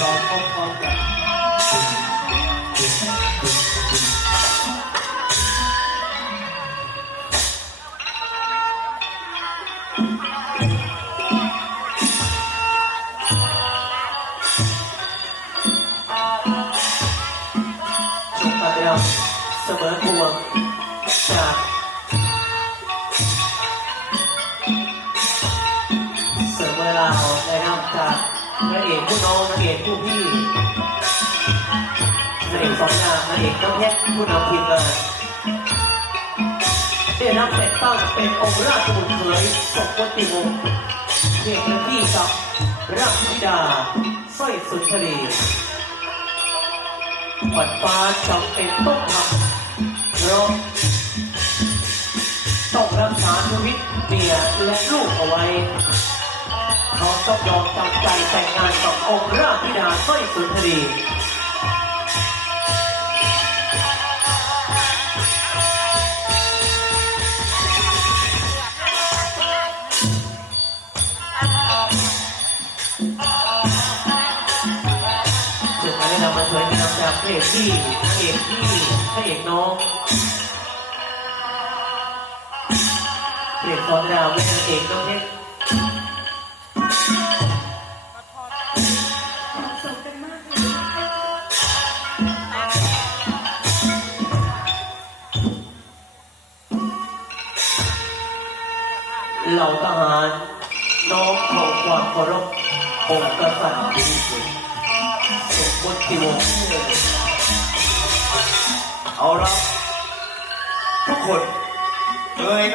รอพร้อมๆกันชมกันเราเสมอพวจาก พระเอกผู้น้องนางเอกผู้พี่นางเอกสองนางนางเอกน้ำเพชรผู้นำทีมงานได้รับแต่งตั้งเป็นองค์ราชบุตรเขยสมวัติวงศ์เพียงหน้าที่กับราชธิดาสร้อยสุนทรีขวัญฟ้าจำเป็นต้องทำเพราะต้องรักษาชีวิตเมียและลูกเอาไว้ ต้องยอมจำใจแต่งงานกับองค์ราชธิดาสร้อยสุนทรีจึงมาได้นำมาสวยงามจากพระเอกที่พระเอกที่พระเอกน้องพระเอกสอนดาวและนางเอกน้องเพชร เลยเหล่าทหารน้อมเข้าความเคารพองค์กษัตริย์ดีสุดสมบูรณ์ที่วงเอาละทุกคนเอ่ย